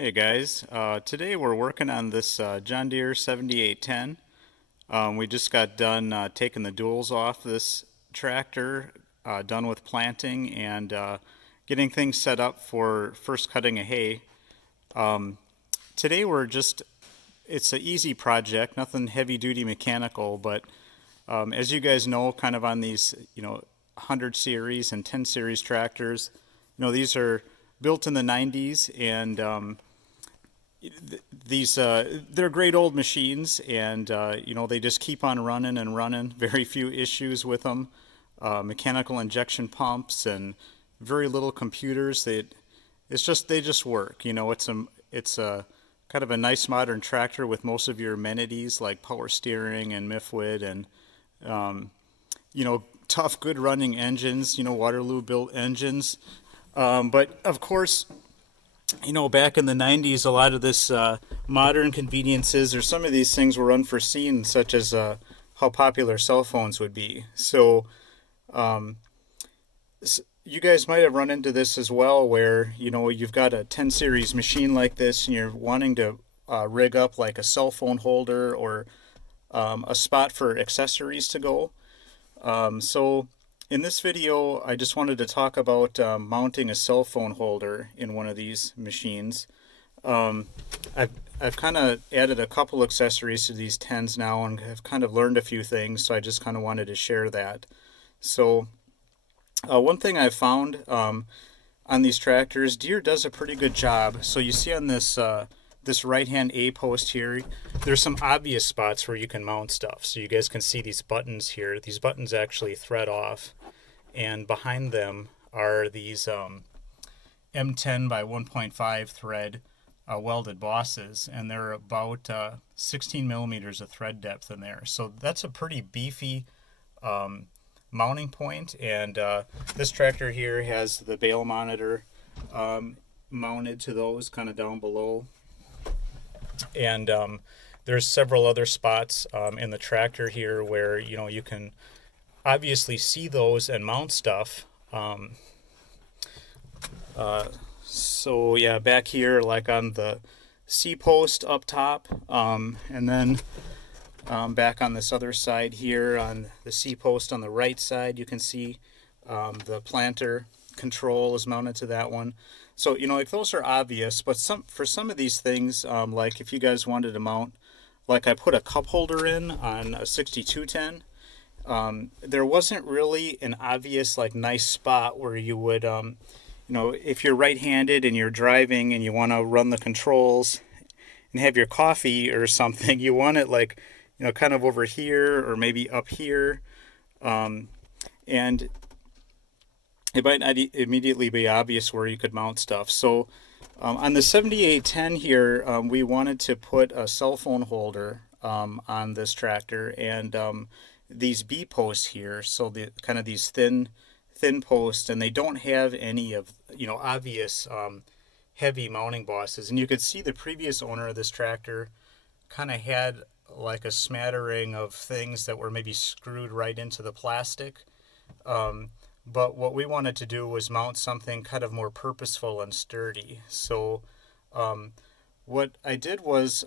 Hey guys, today we're working on this John Deere 7810. We just got done taking the duals off this tractor, done with planting and getting things set up for first cutting of hay. Today it's an easy project, nothing heavy duty mechanical, but as you guys know, kind of on these, 100 series and 10 series tractors, these are built in the 90s and they're great old machines, and they just keep on running and running. Very few issues with them. Mechanical injection pumps and very little computers. They just work. It's a kind of a nice modern tractor with most of your amenities like power steering and MIFWID and tough, good running engines. Waterloo built engines. But of course, back in the 90s, a lot of this modern conveniences or some of these things were unforeseen, such as how popular cell phones would be. So you guys might have run into this as well, where, you've got a 10 series machine like this and you're wanting to rig up like a cell phone holder or a spot for accessories to go. So in this video, I just wanted to talk about mounting a cell phone holder in one of these machines. I've kind of added a couple accessories to these 10s now and have kind of learned a few things, so I just kind of wanted to share that. So one thing I've found on these tractors, Deere does a pretty good job. So you see on this right-hand A post here, there's some obvious spots where you can mount stuff. So you guys can see these buttons here. These buttons actually thread off, and behind them are these M10 by 1.5 thread welded bosses, and they're about 16 millimeters of thread depth in there. So that's a pretty beefy mounting point. And this tractor here has the bale monitor mounted to those kind of down below. And there's several other spots in the tractor here where you can obviously see those and mount stuff. So yeah, back here, like on the C post up top, and then back on this other side here on the C post on the right side, you can see the planter control is mounted to that one. So like those are obvious, but for some of these things, like if you guys wanted to mount, like I put a cup holder in on a 6210. There wasn't really an obvious like nice spot where you would if you're right-handed and you're driving and you want to run the controls and have your coffee or something, you want it like kind of over here or maybe up here, and it might not immediately be obvious where you could mount stuff. So on the 7810 here, we wanted to put a cell phone holder on this tractor, and these B posts here, so the kind of these thin posts, and they don't have any of obvious heavy mounting bosses. And you could see the previous owner of this tractor kind of had like a smattering of things that were maybe screwed right into the plastic. But what we wanted to do was mount something kind of more purposeful and sturdy. So what I did was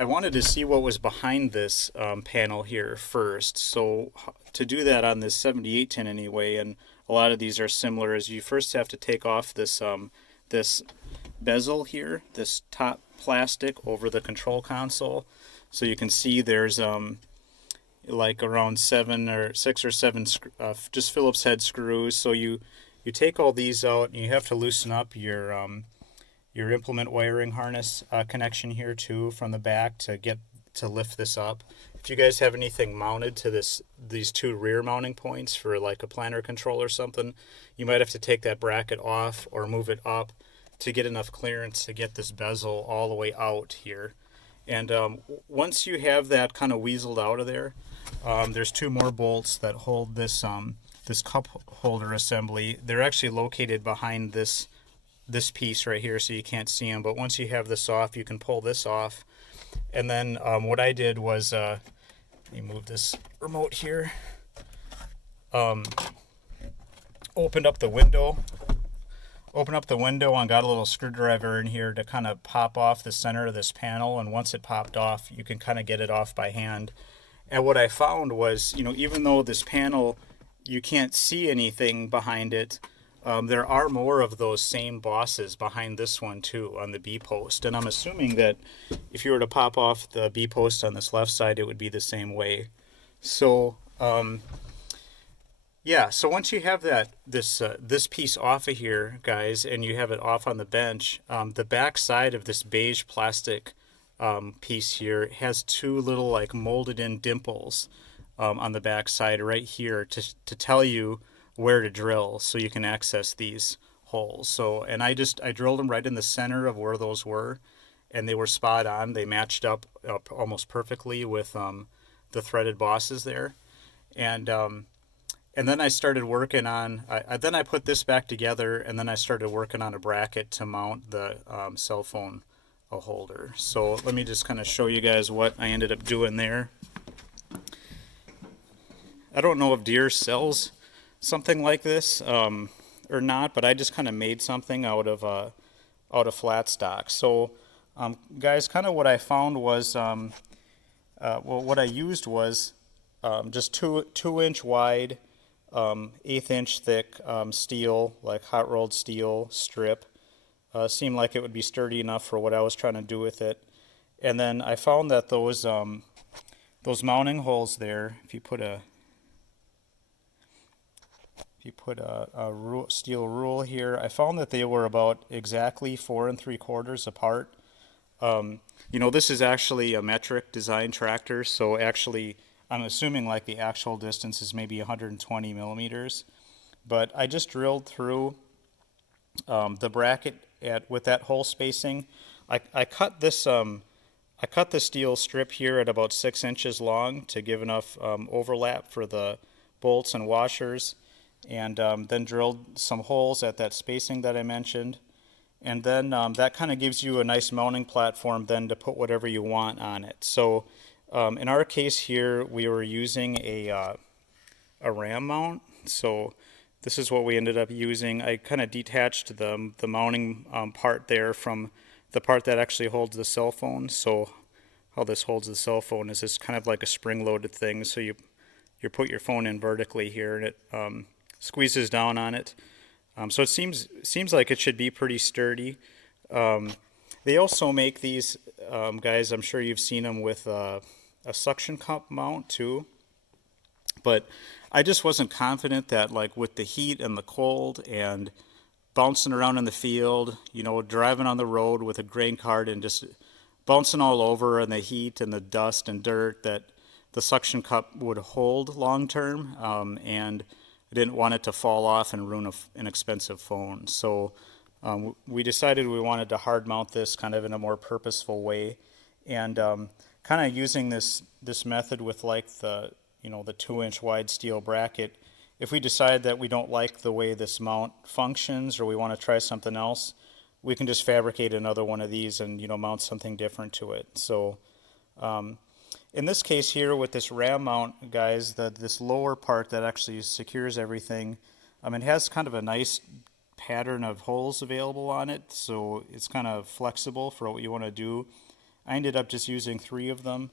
I wanted to see what was behind this panel here first. So to do that on this 7810 anyway, and a lot of these are similar, is you first have to take off this this bezel here, this top plastic over the control console. So you can see there's like around 6 or 7 just Phillips head screws. So you take all these out, and you have to loosen up your implement wiring harness connection here too from the back to lift this up. If you guys have anything mounted to these two rear mounting points for like a planter control or something, you might have to take that bracket off or move it up to get enough clearance to get this bezel all the way out here. And once you have that kind of weaseled out of there, there's 2 more bolts that hold this this cup holder assembly. They're actually located behind this piece right here, so you can't see them. But once you have this off, you can pull this off. And then what I did was, let me move this remote here, opened up the window open up the window and got a little screwdriver in here to kind of pop off the center of this panel. And once it popped off, you can kind of get it off by hand. And what I found was, even though this panel, you can't see anything behind it, there are more of those same bosses behind this one too on the B post. And I'm assuming that if you were to pop off the B post on this left side, it would be the same way. So, yeah, so once you have this piece off of here, guys, and you have it off on the bench, the back side of this beige plastic piece here has two little like molded in dimples on the back side right here to tell you where to drill so you can access these holes. So, and I drilled them right in the center of where those were, and they were spot on. They matched up almost perfectly with the threaded bosses there, and then I started working on. Then I put this back together, and then I started working on a bracket to mount the cell phone holder. So let me just kind of show you guys what I ended up doing there. I don't know if Deere sells something like this or not, but I just kind of made something out of flat stock. So, guys, kind of what I found was, what I used was just 2 inch wide, 1/8 inch thick steel, like hot rolled steel strip. Seemed like it would be sturdy enough for what I was trying to do with it. And then I found that those mounting holes there, if you put a steel rule here, I found that they were about exactly 4 3/4 apart. This is actually a metric design tractor, so actually I'm assuming like the actual distance is maybe 120 millimeters. But I just drilled through the bracket with that hole spacing. I cut this steel strip here at about 6 inches long to give enough overlap for the bolts and washers, and then drilled some holes at that spacing that I mentioned. And then that kind of gives you a nice mounting platform then to put whatever you want on it. So in our case here, we were using a ram mount. So this is what we ended up using. I kind of detached the mounting part there from the part that actually holds the cell phone. So how this holds the cell phone is it's kind of like a spring-loaded thing. So you put your phone in vertically here, and it squeezes down on it. So it seems like it should be pretty sturdy. They also make these, guys, I'm sure you've seen them with a suction cup mount too. But I just wasn't confident that, like, with the heat and the cold and bouncing around in the field, driving on the road with a grain cart and just bouncing all over in the heat and the dust and dirt, that the suction cup would hold long term, and I didn't want it to fall off and ruin an expensive phone. So we decided we wanted to hard mount this kind of in a more purposeful way, and kind of using this method with like the 2 inch wide steel bracket. If we decide that we don't like the way this mount functions or we want to try something else, we can just fabricate another one of these and mount something different to it. So in this case here with this ram mount, guys, this lower part that actually secures everything, it has kind of a nice pattern of holes available on it, so it's kind of flexible for what you want to do. I ended up just using 3 of them,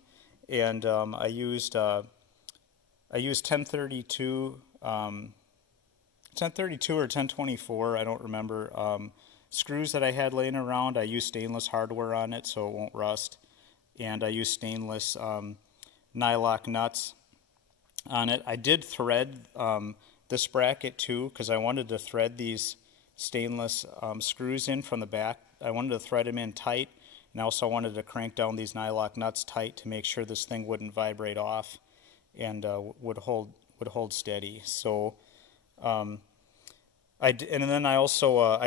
and I used 1032 or 1024, I don't remember, screws that I had laying around. I used stainless hardware on it so it won't rust, and I used stainless nylock nuts on it. I did thread this bracket too because I wanted to thread these stainless screws in from the back. I wanted to thread them in tight, and I also wanted to crank down these nylock nuts tight to make sure this thing wouldn't vibrate off and would hold steady. So and then I also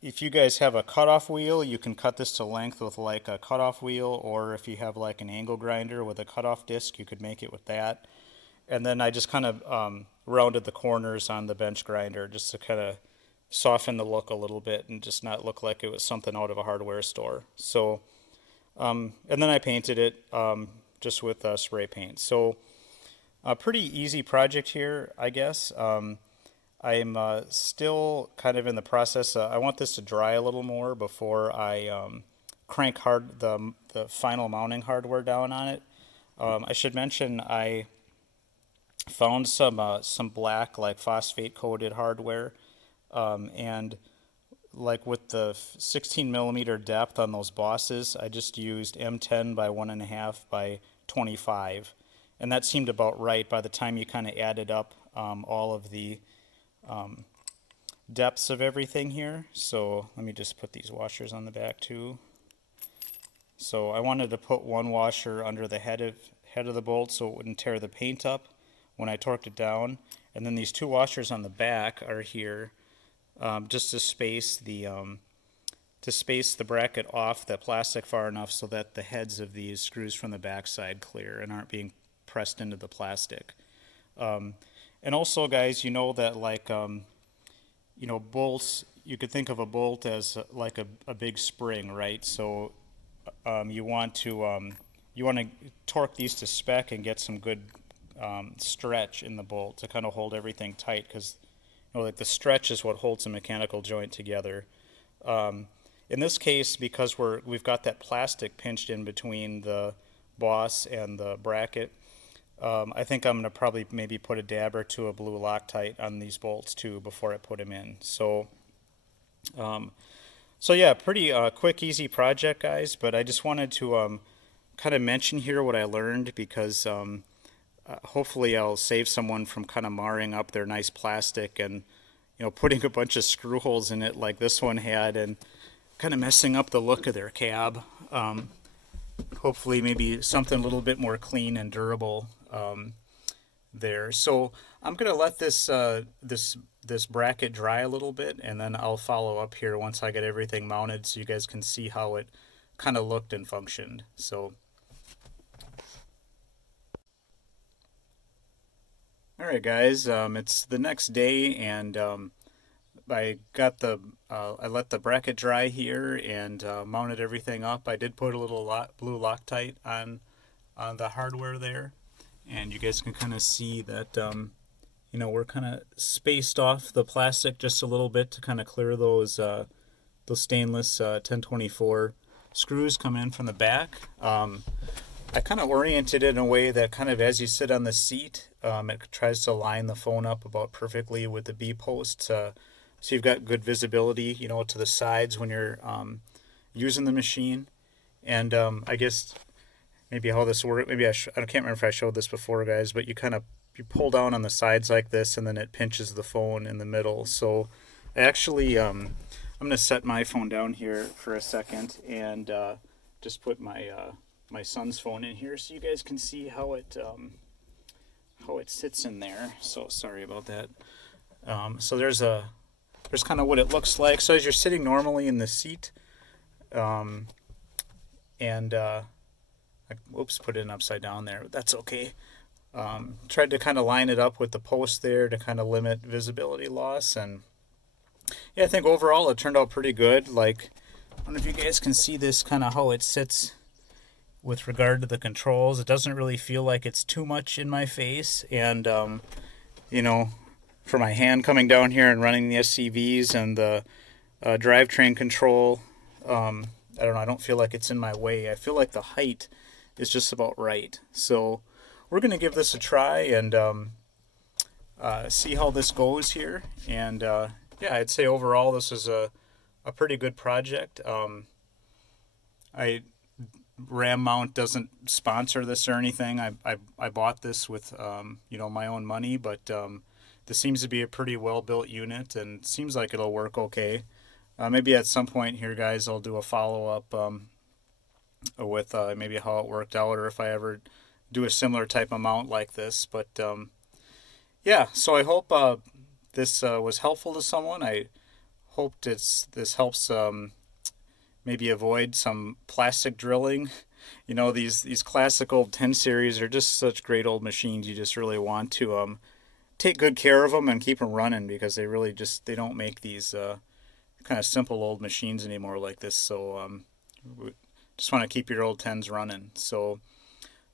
if you guys have a cutoff wheel, you can cut this to length with like a cutoff wheel, or if you have like an angle grinder with a cutoff disc, you could make it with that. And then I just kind of rounded the corners on the bench grinder just to kind of soften the look a little bit and just not look like it was something out of a hardware store. So and then I painted it just with spray paint. So a pretty easy project here, I guess. I'm still kind of in the process. I want this to dry a little more before I crank the final mounting hardware down on it. I should mention I found some black like phosphate coated hardware, and like with the 16 millimeter depth on those bosses, I just used M10 by 1.5 by 25, and that seemed about right by the time you kind of added up all of the depths of everything here. So let me just put these washers on the back too. So I wanted to put one washer under the head of the bolt so it wouldn't tear the paint up when I torqued it down, and then these two washers on the back are here just to space the bracket off the plastic far enough so that the heads of these screws from the back side clear and aren't being pressed into the plastic. And also, guys, you know that like bolts, you could think of a bolt as like a big spring, right? So you want to torque these to spec and get some good stretch in the bolt to kind of hold everything tight, because like the stretch is what holds a mechanical joint together. In this case, because we've got that plastic pinched in between the boss and the bracket, I think I'm going to probably maybe put a dab or two of blue Loctite on these bolts too before I put them in. So yeah, pretty quick, easy project, guys. But I just wanted to kind of mention here what I learned, because hopefully I'll save someone from kind of marring up their nice plastic and putting a bunch of screw holes in it like this one had and kind of messing up the look of their cab. Hopefully maybe something a little bit more clean and durable there. So I'm gonna let this bracket dry a little bit, and then I'll follow up here once I get everything mounted so you guys can see how it kind of looked and functioned. So all right, guys, it's the next day, and I let the bracket dry here and mounted everything up. I did put a little blue Loctite on the hardware there, and you guys can kind of see that we're kind of spaced off the plastic just a little bit to kind of clear those stainless 1024 screws come in from the back. I kind of oriented it in a way that kind of as you sit on the seat, it tries to line the phone up about perfectly with the B-post, so you've got good visibility, to the sides when you're using the machine. And I guess maybe how this works, maybe I can't remember if I showed this before, guys, but you pull down on the sides like this, and then it pinches the phone in the middle. So actually, I'm going to set my phone down here for a second and just put my son's phone in here so you guys can see how it sits in there. So sorry about that. So there's kind of what it looks like. So as you're sitting normally in the seat, oops, put it in upside down there, but that's okay. Tried to kind of line it up with the post there to kind of limit visibility loss, and yeah, I think overall it turned out pretty good. Like, I don't know if you guys can see this kind of how it sits with regard to the controls. It doesn't really feel like it's too much in my face, and for my hand coming down here and running the SCVs and the drivetrain control, I don't know, I don't feel like it's in my way. I feel like the height is just about right. So we're going to give this a try and see how this goes here. And yeah, I'd say overall this is a pretty good project. Ram Mount doesn't sponsor this or anything. I bought this with my own money, but this seems to be a pretty well built unit and seems like it'll work okay. Maybe at some point here, guys, I'll do a follow up with maybe how it worked out, or if I ever do a similar type of mount like this. But yeah, so I hope this was helpful to someone. I hope this helps maybe avoid some plastic drilling. These classic old 10 series are just such great old machines. You just really want to take good care of them and keep them running, because they don't make these kind of simple old machines anymore like this. So just want to keep your old 10s running. So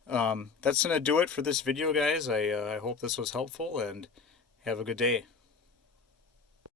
that's going to do it for this video, guys. I hope this was helpful, and have a good day.